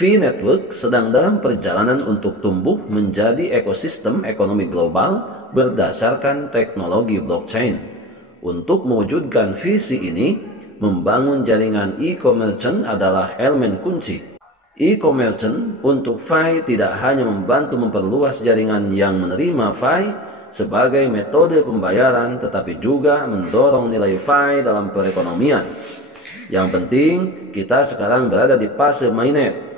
V-Network sedang dalam perjalanan untuk tumbuh menjadi ekosistem ekonomi global berdasarkan teknologi blockchain. Untuk mewujudkan visi ini, membangun jaringan e-commerce adalah elemen kunci. E-commerce untuk Fi tidak hanya membantu memperluas jaringan yang menerima Fi sebagai metode pembayaran, tetapi juga mendorong nilai Fi dalam perekonomian. Yang penting, kita sekarang berada di fase mainnet,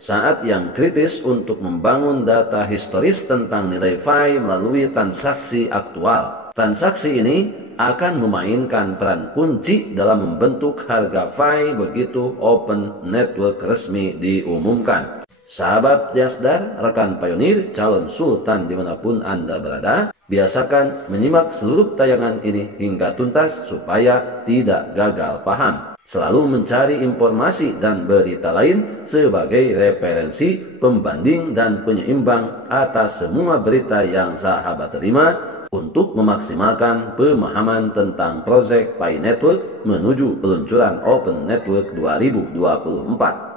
saat yang kritis untuk membangun data historis tentang nilai Fi melalui transaksi aktual. Transaksi ini akan memainkan peran kunci dalam membentuk harga Fi begitu Open Network resmi diumumkan. Sahabat Yasdar, rekan pionir, calon sultan dimanapun Anda berada, biasakan menyimak seluruh tayangan ini hingga tuntas supaya tidak gagal paham. Selalu mencari informasi dan berita lain sebagai referensi, pembanding, dan penyeimbang atas semua berita yang sahabat terima untuk memaksimalkan pemahaman tentang proyek Pi Network menuju peluncuran Open Network 2024.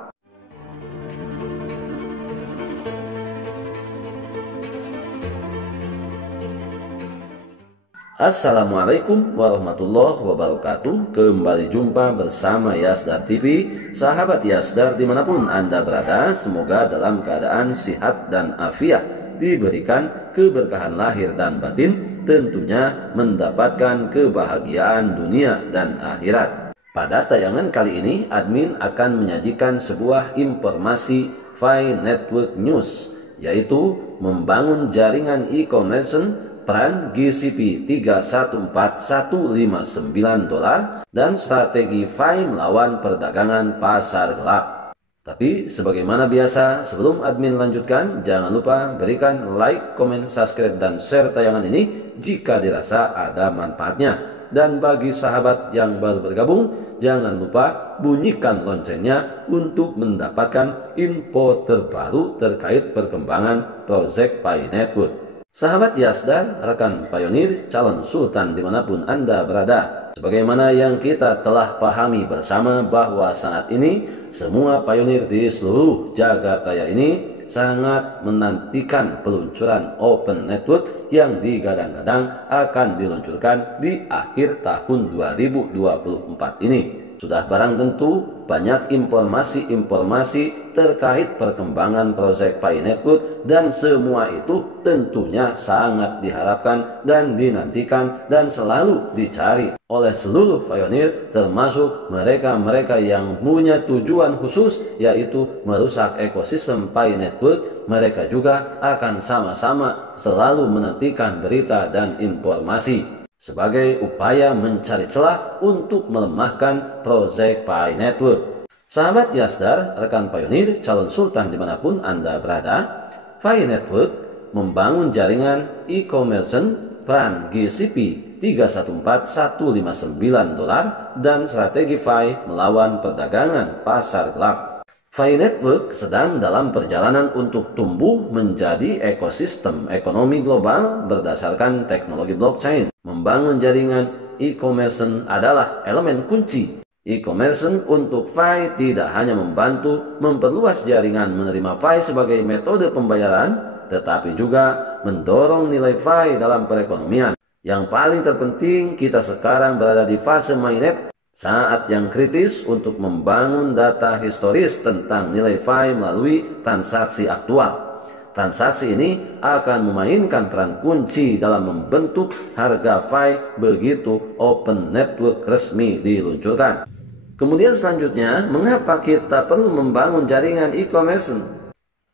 Assalamualaikum warahmatullahi wabarakatuh. Kembali jumpa bersama Yasdar TV. Sahabat Yasdar dimanapun Anda berada, semoga dalam keadaan sehat dan afiat, diberikan keberkahan lahir dan batin, tentunya mendapatkan kebahagiaan dunia dan akhirat. Pada tayangan kali ini, admin akan menyajikan sebuah informasi Fi Network News, yaitu membangun jaringan e-commerce peran GCP 314159 dolar dan strategi Fi melawan perdagangan pasar gelap. Tapi sebagaimana biasa, sebelum admin lanjutkan, jangan lupa berikan like, komen, subscribe, dan share tayangan ini jika dirasa ada manfaatnya. Dan bagi sahabat yang baru bergabung, jangan lupa bunyikan loncengnya untuk mendapatkan info terbaru terkait perkembangan proyek Pi Network. Sahabat Yasdar, rekan pionir, calon sultan dimanapun Anda berada, sebagaimana yang kita telah pahami bersama bahwa saat ini semua pionir di seluruh jagat raya ini sangat menantikan peluncuran Open Network yang digadang-gadang akan diluncurkan di akhir tahun 2024 ini. Sudah barang tentu banyak informasi-informasi terkait perkembangan proyek Pi Network, dan semua itu tentunya sangat diharapkan dan dinantikan dan selalu dicari oleh seluruh pionir, termasuk mereka-mereka yang punya tujuan khusus yaitu merusak ekosistem Pi Network. Mereka juga akan sama-sama selalu menantikan berita dan informasi sebagai upaya mencari celah untuk melemahkan proyek Pi Network. Sahabat Yasdar, rekan pionir, calon sultan dimanapun Anda berada, Pi Network membangun jaringan e-commerce peran GCP 314159 dolar dan strategi Fi melawan perdagangan pasar gelap. Fi Network sedang dalam perjalanan untuk tumbuh menjadi ekosistem ekonomi global berdasarkan teknologi blockchain. Membangun jaringan e-commerce adalah elemen kunci. E-commerce untuk Fi tidak hanya membantu memperluas jaringan menerima Fi sebagai metode pembayaran, tetapi juga mendorong nilai Fi dalam perekonomian. Yang paling terpenting, kita sekarang berada di fase mainnet, saat yang kritis untuk membangun data historis tentang nilai Fi melalui transaksi aktual. Transaksi ini akan memainkan peran kunci dalam membentuk harga Fi begitu Open Network resmi diluncurkan. Kemudian selanjutnya, mengapa kita perlu membangun jaringan e-commerce?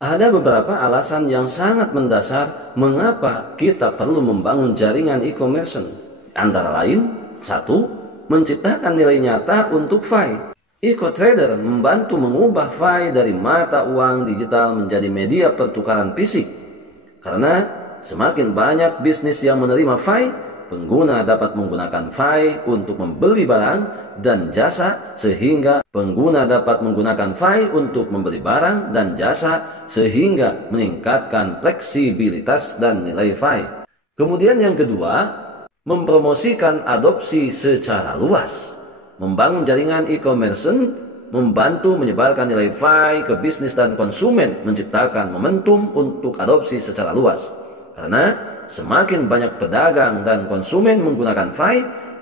Ada beberapa alasan yang sangat mendasar mengapa kita perlu membangun jaringan e-commerce. Antara lain, 1. Menciptakan nilai nyata untuk Fi. EcoTrader membantu mengubah Fi dari mata uang digital menjadi media pertukaran fisik. Karena semakin banyak bisnis yang menerima Fi, pengguna dapat menggunakan Fi untuk membeli barang dan jasa, sehingga pengguna dapat menggunakan Fi untuk membeli barang dan jasa, sehingga meningkatkan fleksibilitas dan nilai Fi. Kemudian yang kedua, mempromosikan adopsi secara luas. Membangun jaringan e-commerce membantu menyebarkan nilai FI ke bisnis dan konsumen, menciptakan momentum untuk adopsi secara luas. Karena semakin banyak pedagang dan konsumen menggunakan FI,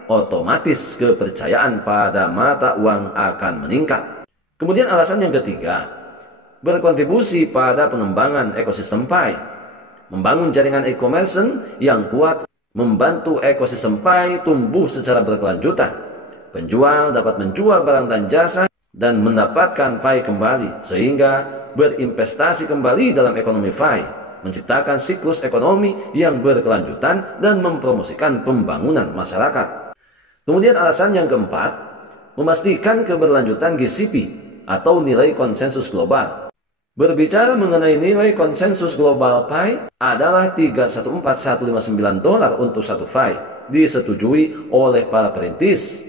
otomatis kepercayaan pada mata uang akan meningkat. Kemudian alasan yang ketiga, berkontribusi pada pengembangan ekosistem FI. Membangun jaringan e-commerce yang kuat membantu ekosistem FI tumbuh secara berkelanjutan. Penjual dapat menjual barang dan jasa dan mendapatkan FI kembali, sehingga berinvestasi kembali dalam ekonomi FI, menciptakan siklus ekonomi yang berkelanjutan dan mempromosikan pembangunan masyarakat. Kemudian alasan yang keempat, memastikan keberlanjutan GCP atau nilai konsensus global. Berbicara mengenai nilai konsensus global FI adalah $314.159 untuk satu FI, disetujui oleh para perintis.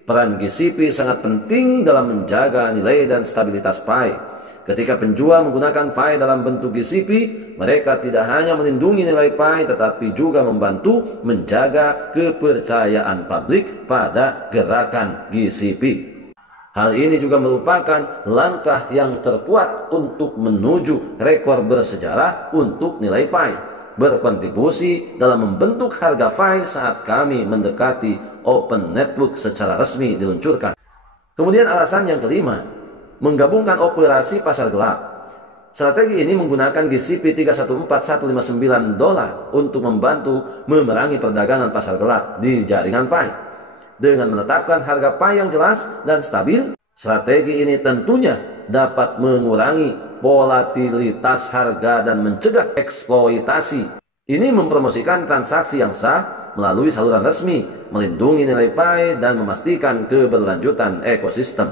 Peran GCP sangat penting dalam menjaga nilai dan stabilitas FI. Ketika penjual menggunakan FI dalam bentuk GCP, mereka tidak hanya melindungi nilai FI tetapi juga membantu menjaga kepercayaan publik pada gerakan GCP. Hal ini juga merupakan langkah yang terkuat untuk menuju rekor bersejarah untuk nilai FI, berkontribusi dalam membentuk harga FI saat kami mendekati Open Network secara resmi diluncurkan. Kemudian alasan yang kelima, menggabungkan operasi pasar gelap. Strategi ini menggunakan GCP $314.159 untuk membantu memerangi perdagangan pasar gelap di jaringan FI. Dengan menetapkan harga FI yang jelas dan stabil, strategi ini tentunya dapat mengurangi volatilitas harga dan mencegah eksploitasi. Ini mempromosikan transaksi yang sah melalui saluran resmi, melindungi nilai FI dan memastikan keberlanjutan ekosistem.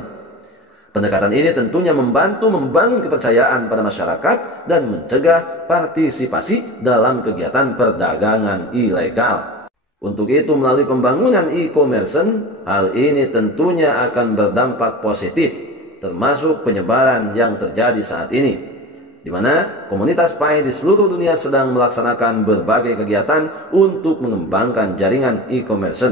Pendekatan ini tentunya membantu membangun kepercayaan pada masyarakat dan mencegah partisipasi dalam kegiatan perdagangan ilegal. Untuk itu, melalui pembangunan e-commerce, hal ini tentunya akan berdampak positif, termasuk penyebaran yang terjadi saat ini, di mana komunitas FI di seluruh dunia sedang melaksanakan berbagai kegiatan untuk mengembangkan jaringan e-commerce.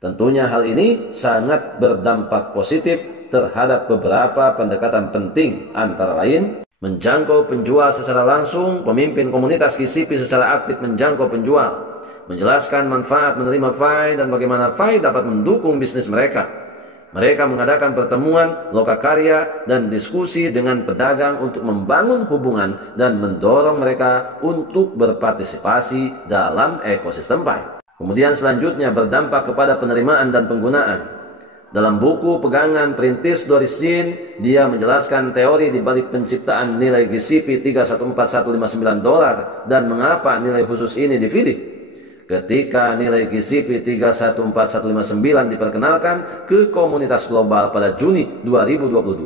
Tentunya hal ini sangat berdampak positif terhadap beberapa pendekatan penting, antara lain menjangkau penjual secara langsung. Pemimpin komunitas GCP secara aktif menjangkau penjual, menjelaskan manfaat menerima FI dan bagaimana FI dapat mendukung bisnis mereka. Mereka mengadakan pertemuan, lokakarya, dan diskusi dengan pedagang untuk membangun hubungan dan mendorong mereka untuk berpartisipasi dalam ekosistem FI. Kemudian selanjutnya berdampak kepada penerimaan dan penggunaan. Dalam buku pegangan perintis Doris Jean, dia menjelaskan teori di balik penciptaan nilai GCP $314.159 dan mengapa nilai khusus ini dipilih. Ketika nilai GCP 314.159 diperkenalkan ke komunitas global pada Juni 2022,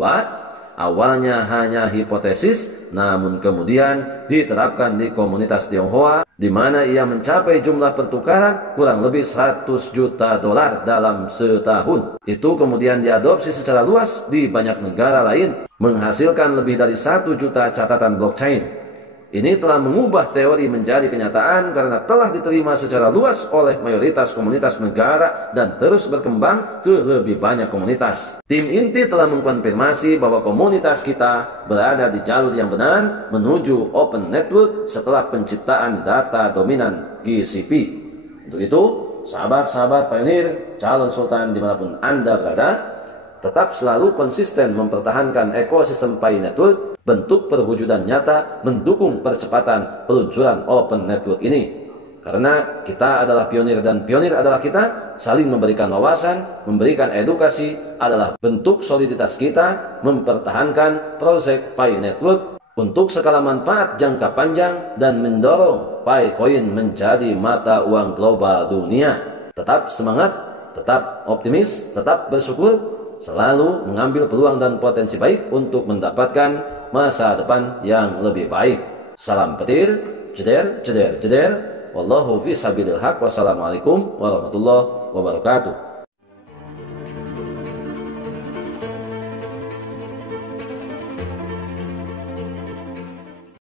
awalnya hanya hipotesis, namun kemudian diterapkan di komunitas Tionghoa, di mana ia mencapai jumlah pertukaran kurang lebih $100 juta dalam setahun. Itu kemudian diadopsi secara luas di banyak negara lain, menghasilkan lebih dari 1 juta catatan blockchain. Ini telah mengubah teori menjadi kenyataan karena telah diterima secara luas oleh mayoritas komunitas negara dan terus berkembang ke lebih banyak komunitas. Tim inti telah mengkonfirmasi bahwa komunitas kita berada di jalur yang benar menuju Open Network setelah penciptaan data dominan GCP. Untuk itu, sahabat-sahabat pionir, calon sultan dimanapun Anda berada, tetap selalu konsisten mempertahankan ekosistem Pi Network. Bentuk perwujudan nyata mendukung percepatan peluncuran Open Network ini. Karena kita adalah pionir dan pionir adalah kita, saling memberikan wawasan, memberikan edukasi adalah bentuk soliditas kita mempertahankan proyek Pi Network untuk skala manfaat jangka panjang dan mendorong Pi Coin menjadi mata uang global dunia. Tetap semangat, tetap optimis, tetap bersyukur, selalu mengambil peluang dan potensi baik untuk mendapatkan masa depan yang lebih baik. Salam petir, jeder, jeder, jeder. Wallahu fi sabilil haq. Wassalamualaikum warahmatullahi wabarakatuh.